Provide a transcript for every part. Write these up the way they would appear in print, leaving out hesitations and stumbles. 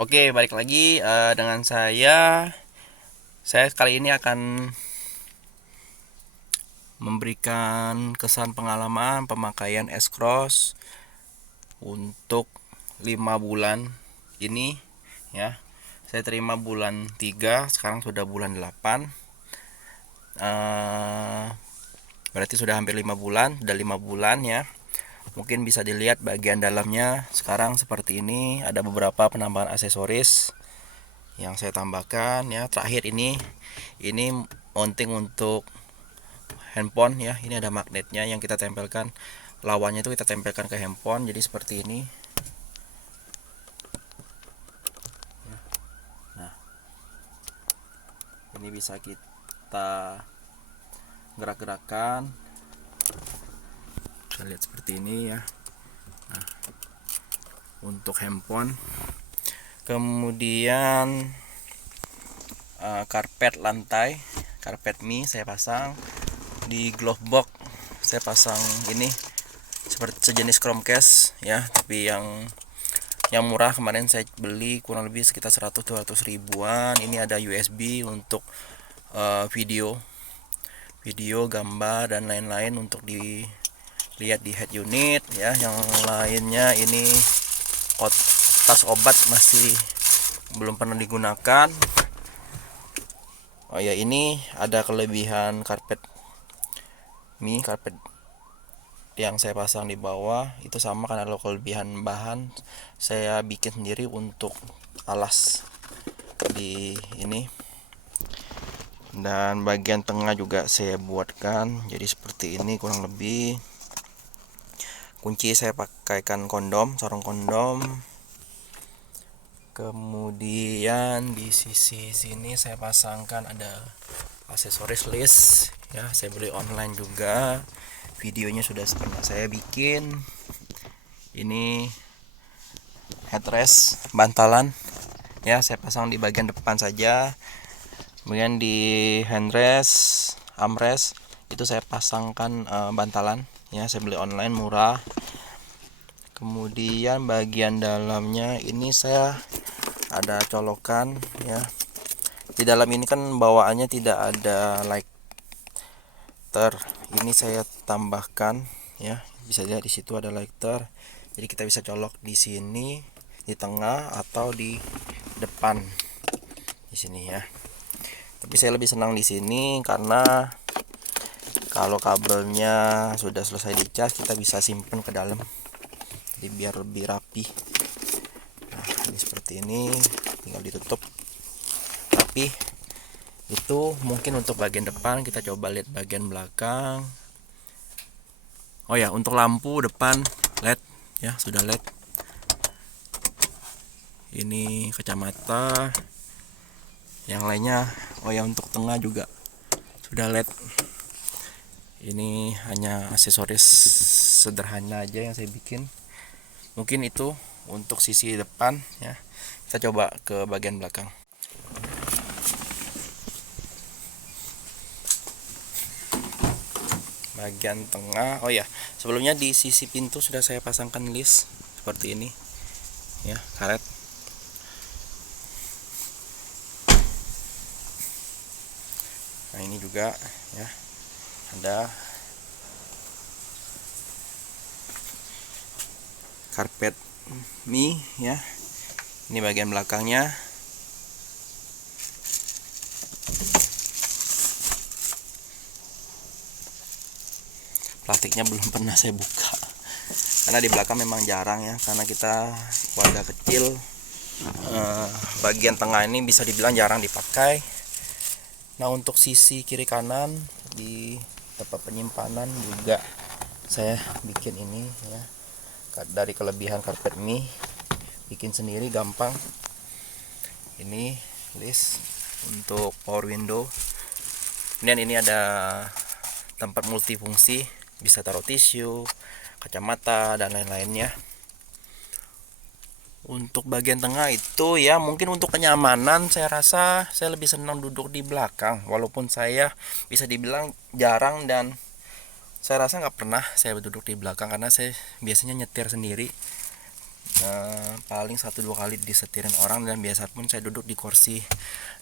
Oke, balik lagi dengan saya. Saya kali ini akan memberikan kesan pengalaman pemakaian S-Cross untuk 5 bulan ini ya. Saya terima bulan 3, sekarang sudah bulan 8. Eh, Berarti sudah hampir 5 bulan, sudah 5 bulan ya. Mungkin bisa dilihat bagian dalamnya sekarang seperti ini. Ada beberapa penambahan aksesoris yang saya tambahkan ya. Terakhir ini mounting untuk handphone ya. Ini ada magnetnya yang kita tempelkan, lawannya itu kita tempelkan ke handphone, jadi seperti ini. Nah, ini bisa kita gerak-gerakan, kita lihat seperti ini ya. Nah, untuk handphone. Kemudian karpet lantai, karpet mie saya pasang. Di glove box saya pasang ini seperti sejenis Chromecast ya, tapi yang murah. Kemarin saya beli kurang lebih sekitar 100-200 ribuan. Ini ada USB untuk video, gambar dan lain-lain untuk dilihat di head unit ya. Yang lainnya ini tas obat masih belum pernah digunakan. Oh ya, ini ada kelebihan karpet yang saya pasang di bawah itu sama, karena ada kelebihan bahan saya bikin sendiri untuk alas di ini. Dan bagian tengah juga saya buatkan jadi seperti ini kurang lebih. Kunci saya pakaikan kondom, sarung kondom. Kemudian di sisi sini saya pasangkan ada aksesoris list ya, saya beli online juga. Videonya sudah pernah saya bikin. Ini headrest bantalan ya, saya pasang di bagian depan saja. Kemudian di handrest, armrest itu saya pasangkan bantalan ya, saya beli online murah. Kemudian bagian dalamnya ini saya ada colokan ya. Di dalam ini kan bawaannya tidak ada lighter, ini saya tambahkan ya. Bisa lihat di situ ada lighter, jadi kita bisa colok di sini, di tengah atau di depan di sini ya. Tapi saya lebih senang di sini karena kalau kabelnya sudah selesai dicas kita bisa simpan ke dalam, jadi biar lebih rapi. Nah, ini seperti ini, tinggal ditutup rapi. Itu mungkin untuk bagian depan. Kita coba lihat bagian belakang. Oh ya, untuk lampu depan LED ya, sudah LED. Ini kacamata. Yang lainnya, oh ya, untuk tengah juga sudah LED. Ini hanya aksesoris sederhana aja yang saya bikin. Mungkin itu untuk sisi depan ya. Kita coba ke bagian belakang. Bagian tengah, oh ya, sebelumnya di sisi pintu sudah saya pasangkan list seperti ini ya, karet. Nah, ini juga ya, ada karpet mie ya. Ini bagian belakangnya. Plastiknya belum pernah saya buka karena di belakang memang jarang ya, karena kita keluarga kecil. Bagian tengah ini bisa dibilang jarang dipakai. Nah, untuk sisi kiri kanan di tempat penyimpanan juga saya bikin ini ya, dari kelebihan karpet mie, bikin sendiri gampang. Ini list untuk power window. Kemudian ini ada tempat multifungsi, bisa taruh tisu, kacamata dan lain-lainnya. Untuk bagian tengah itu ya, mungkin untuk kenyamanan saya rasa saya lebih senang duduk di belakang, walaupun saya bisa dibilang jarang dan saya rasa nggak pernah saya duduk di belakang karena saya biasanya nyetir sendiri. paling 1-2 kali disetirin orang, dan biasa pun saya duduk di kursi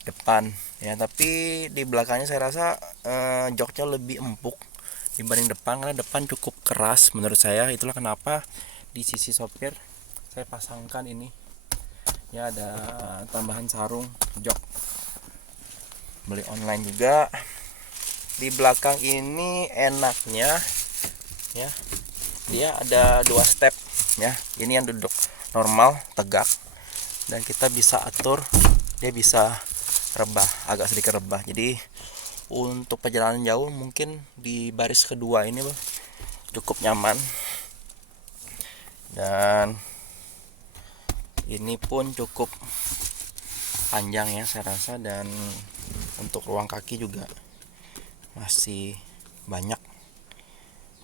depan ya. Tapi di belakangnya saya rasa joknya lebih empuk dibanding depan, karena depan cukup keras menurut saya. Itulah kenapa di sisi sopir saya pasangkan ini ya, ada tambahan sarung jok, beli online juga. Di belakang ini enaknya ya, dia ada 2 step ya. Ini yang duduk normal tegak, dan kita bisa atur dia bisa rebah, agak sedikit rebah. Jadi untuk perjalanan jauh mungkin di baris kedua ini cukup nyaman. Dan ini pun cukup panjang ya saya rasa, dan untuk ruang kaki juga masih banyak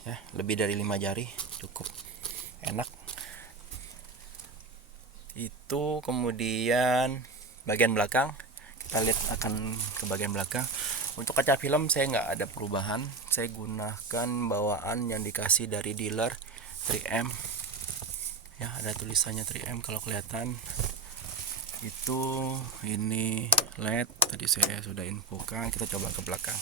ya, lebih dari 5 jari, cukup enak. Itu kemudian bagian belakang, kita lihat akan ke bagian belakang. Untuk kaca film saya nggak ada perubahan, saya gunakan bawaan yang dikasih dari dealer 3M ya, ada tulisannya 3M kalau kelihatan. Itu ini LED tadi saya sudah infokan. Kita coba ke belakang.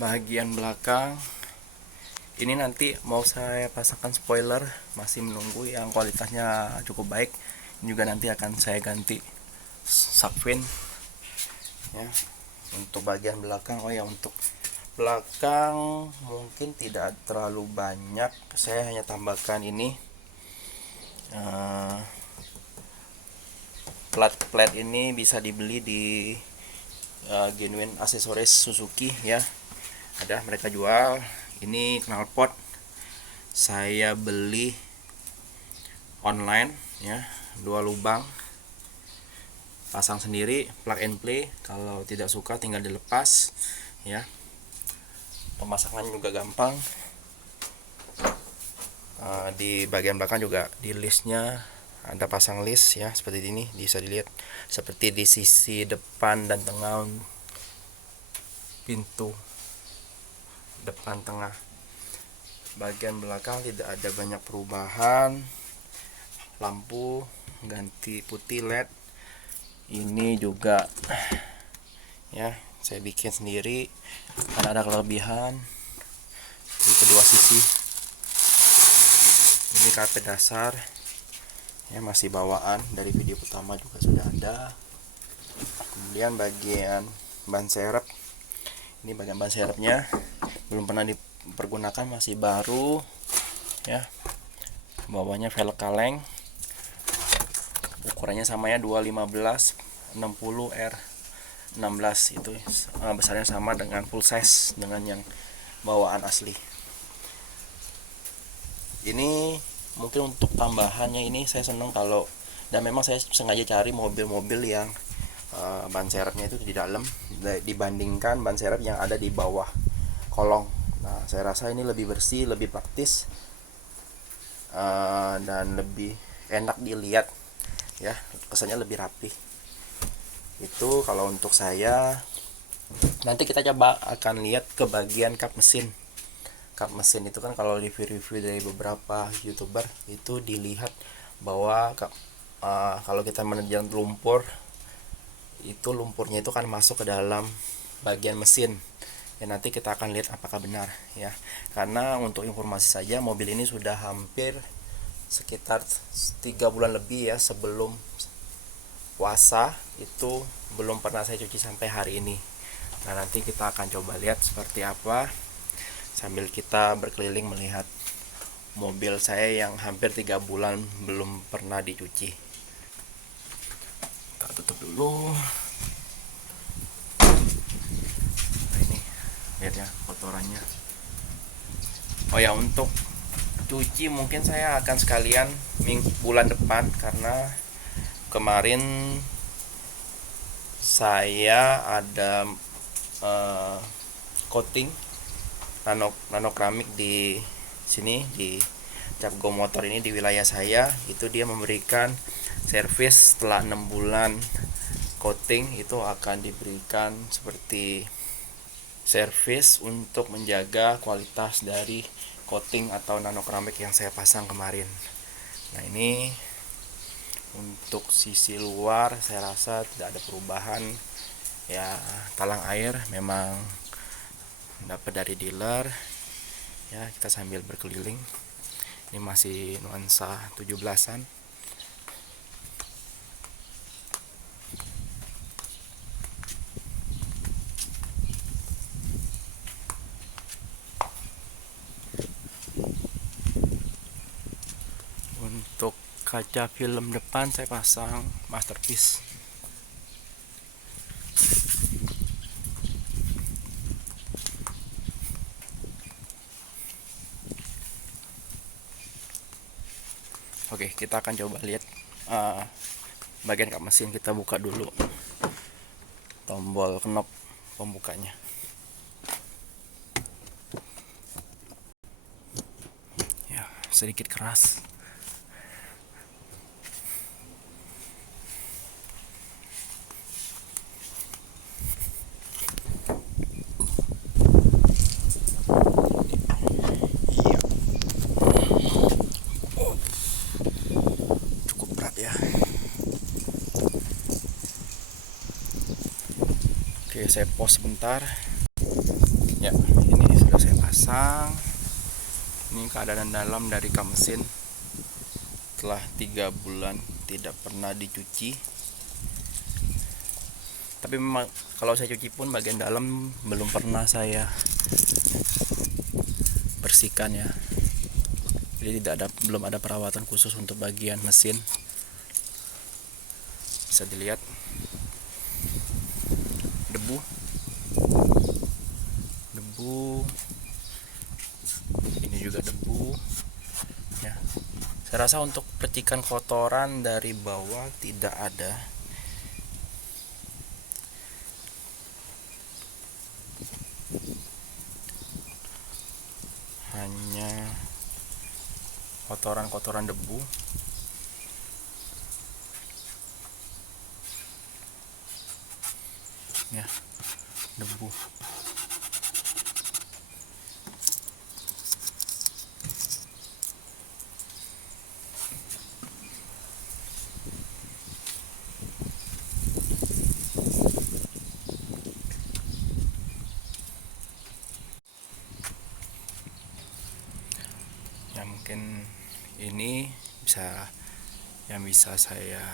Bagian belakang ini nanti mau saya pasangkan spoiler, masih menunggu yang kualitasnya cukup baik. Ini juga nanti akan saya ganti shark fin ya. Untuk bagian belakang, oh ya, untuk belakang mungkin tidak terlalu banyak, saya hanya tambahkan ini plat ini bisa dibeli di Genuine Aksesoris Suzuki ya, ada mereka jual. Ini knalpot saya beli online ya, 2 lubang, pasang sendiri, plug and play. Kalau tidak suka tinggal dilepas ya. Pemasangan juga gampang. Di bagian belakang juga di listnya ada pasang list ya, seperti ini bisa dilihat, seperti di sisi depan dan tengah pintu depan tengah. Bagian belakang tidak ada banyak perubahan. Lampu ganti putih LED. Ini juga ya saya bikin sendiri, karena ada kelebihan di kedua sisi. Ini karpet dasar ya, masih bawaan dari video pertama juga sudah ada. Kemudian bagian ban serep, ini bagian ban serepnya belum pernah dipergunakan, masih baru ya. Bawahnya velg kaleng, ukurannya sama ya, 215 60 R16, itu besarnya sama dengan full size dengan yang bawaan asli. Ini mungkin untuk tambahannya, ini saya senang kalau, dan memang saya sengaja cari mobil-mobil yang ban serepnya itu di dalam dibandingkan ban serep yang ada di bawah kolong. Nah, saya rasa ini lebih bersih, lebih praktis, dan lebih enak dilihat ya, kesannya lebih rapi. Itu kalau untuk saya. Nanti kita coba akan lihat ke bagian kap mesin. Kap mesin itu kan kalau review-review dari beberapa YouTuber itu dilihat bahwa kalau kita menerjang lumpur, itu lumpurnya itu kan masuk ke dalam bagian mesin ya. Nanti kita akan lihat apakah benar ya, karena untuk informasi saja, mobil ini sudah hampir sekitar 3 bulan lebih ya, sebelum puasa itu belum pernah saya cuci sampai hari ini. Nah, nanti kita akan coba lihat seperti apa sambil kita berkeliling melihat mobil saya yang hampir 3 bulan belum pernah dicuci. Kita tutup dulu. Nah, ini lihat ya kotorannya. Oh ya, untuk cuci mungkin saya akan sekalian bulan depan, karena kemarin saya ada coating nano keramik di sini, di cap go motor ini, di wilayah saya. Itu dia memberikan servis setelah 6 bulan coating, itu akan diberikan seperti servis untuk menjaga kualitas dari coating atau nano keramik yang saya pasang kemarin. Nah, ini untuk sisi luar saya rasa tidak ada perubahan ya. Talang air memang dapat dari dealer ya. Kita sambil berkeliling, ini masih nuansa 17-an. Untuk kaca film depan saya pasang Masterpiece. Oke, kita akan coba lihat bagian kap mesin. Kita buka dulu tombol knob pembukanya. Ya, sedikit keras. Iya. Cukup berat ya. Oke, saya pause sebentar. Ya, ini sudah saya pasang. Ini keadaan dalam dari kap mesin setelah 3 bulan tidak pernah dicuci. Tapi memang kalau saya cuci pun bagian dalam belum pernah saya bersihkan ya. Jadi belum ada perawatan khusus untuk bagian mesin. Bisa dilihat debu ini juga debu ya. Saya rasa untuk percikan kotoran dari bawah tidak ada. Hanya kotoran-kotoran debu. Ya, debu. Ya, mungkin ini yang bisa saya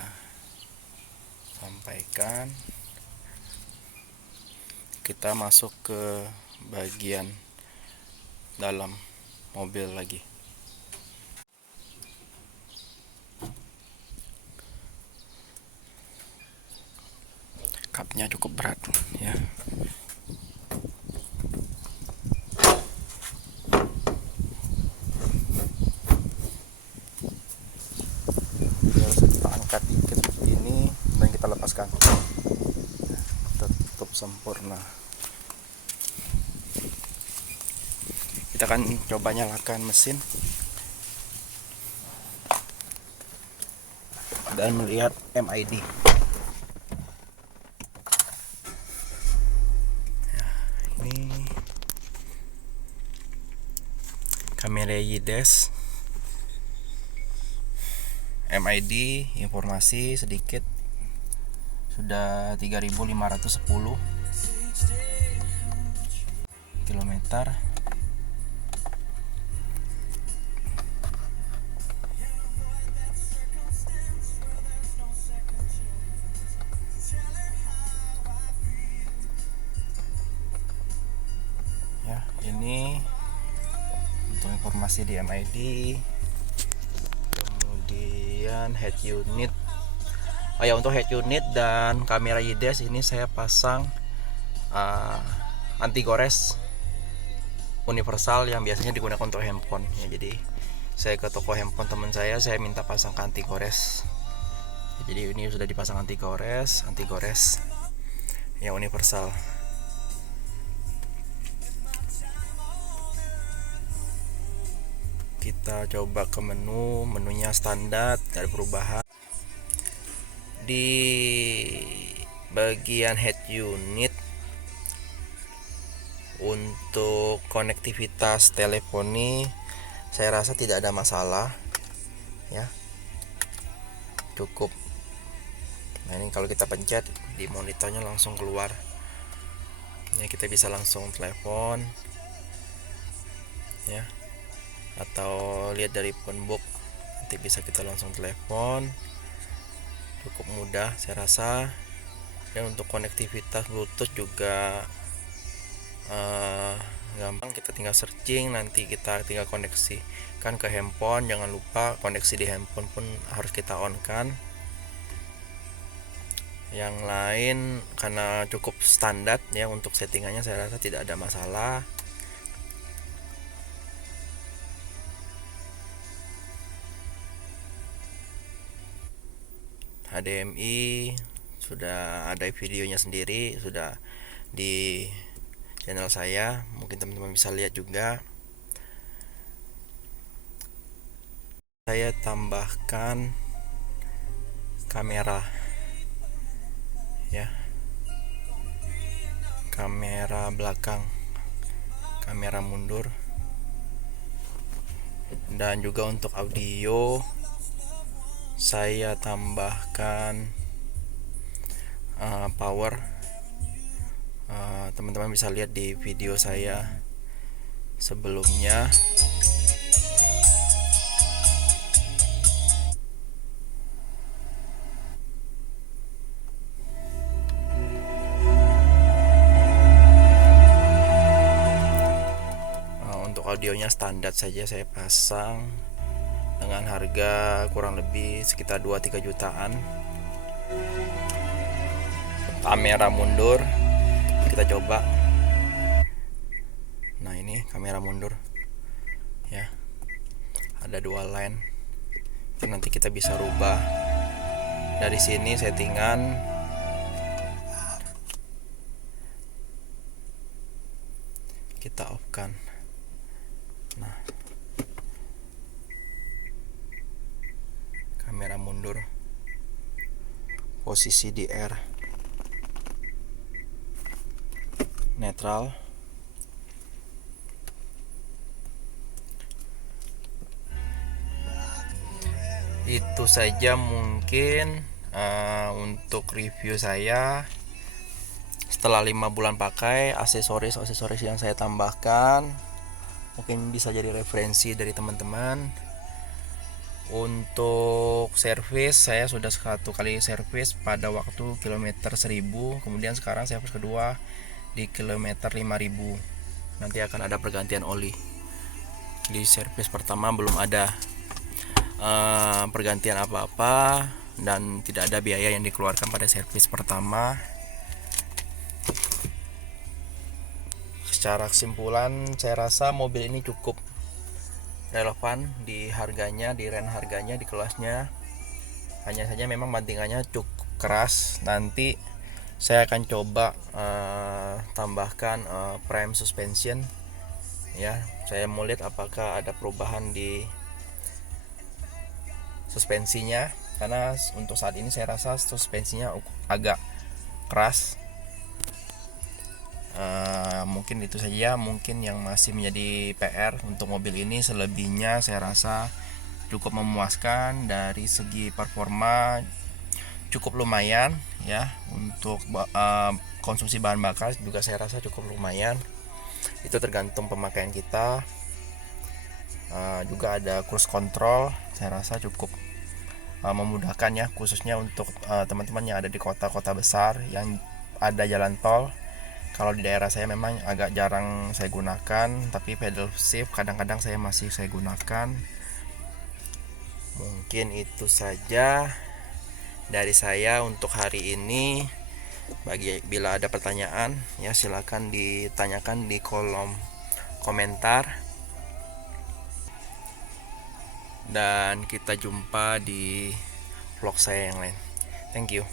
sampaikan. Kita masuk ke bagian dalam mobil lagi. Kapnya cukup berat ya. Harus kita angkat dikit ini dan kita lepaskan. Tutup sempurna. Kita akan coba nyalakan mesin dan melihat MID. Ini kamera YIDES, MID, informasi sedikit sudah 3510 kilometer. Ya, ini untuk informasi di MID. Kemudian head unit. Oh ya, untuk head unit dan kamera YIDES ini saya pasang anti gores universal yang biasanya digunakan untuk handphone ya. Jadi saya ke toko handphone teman saya minta pasang anti gores. Jadi ini sudah dipasang anti gores yang universal. Kita coba ke menunya standar, tidak ada perubahan. Di bagian head unit Untuk konektivitas teleponi saya rasa tidak ada masalah ya, cukup. Nah ini kalau kita pencet di monitornya langsung keluar ya, kita bisa langsung telepon ya, atau lihat dari phonebook nanti bisa kita langsung telepon. Cukup mudah saya rasa. Dan untuk konektivitas Bluetooth juga gampang, kita tinggal searching, nanti kita tinggal koneksikan ke handphone. Jangan lupa koneksi di handphone pun harus kita on kan. Yang lain karena cukup standar ya, untuk settingannya saya rasa tidak ada masalah. HDMI sudah ada videonya sendiri, sudah di channel saya, mungkin teman-teman bisa lihat juga. Saya tambahkan kamera ya, kamera belakang, kamera mundur, dan juga untuk audio saya tambahkan power. Teman-teman bisa lihat di video saya sebelumnya. Untuk audionya standar saja saya pasang dengan harga kurang lebih sekitar 2-3 jutaan. Kamera mundur kita coba. Nah ini kamera mundur ya, ada 2 line. Nanti kita bisa rubah dari sini settingan. Kita off kan. Nah kamera mundur, posisi di R netral. Itu saja mungkin untuk review saya setelah 5 bulan pakai. Aksesoris yang saya tambahkan mungkin bisa jadi referensi dari teman-teman. Untuk servis saya sudah 1 kali servis pada waktu kilometer 1000, kemudian sekarang servis kedua di kilometer 5000. Nanti akan ada pergantian oli. Di servis pertama belum ada pergantian apa-apa dan tidak ada biaya yang dikeluarkan pada servis pertama. Secara kesimpulan saya rasa mobil ini cukup relevan di harganya, di range harganya, di kelasnya. Hanya saja memang bantingannya cukup keras. Nanti saya akan coba tambahkan prime suspension ya. Saya mau lihat apakah ada perubahan di suspensinya, karena untuk saat ini saya rasa suspensinya agak keras. Mungkin itu saja mungkin yang masih menjadi PR untuk mobil ini. Selebihnya saya rasa cukup memuaskan. Dari segi performa cukup lumayan ya. Untuk konsumsi bahan bakar juga saya rasa cukup lumayan. Itu tergantung pemakaian kita. Juga ada cruise control, saya rasa cukup memudahkan ya, khususnya untuk teman-teman yang ada di kota-kota besar yang ada jalan tol. Kalau di daerah saya memang agak jarang saya gunakan, tapi pedal shift kadang-kadang masih saya gunakan. Mungkin itu saja dari saya untuk hari ini. Bila ada pertanyaan ya silakan ditanyakan di kolom komentar. Dan kita jumpa di vlog saya yang lain. Thank you.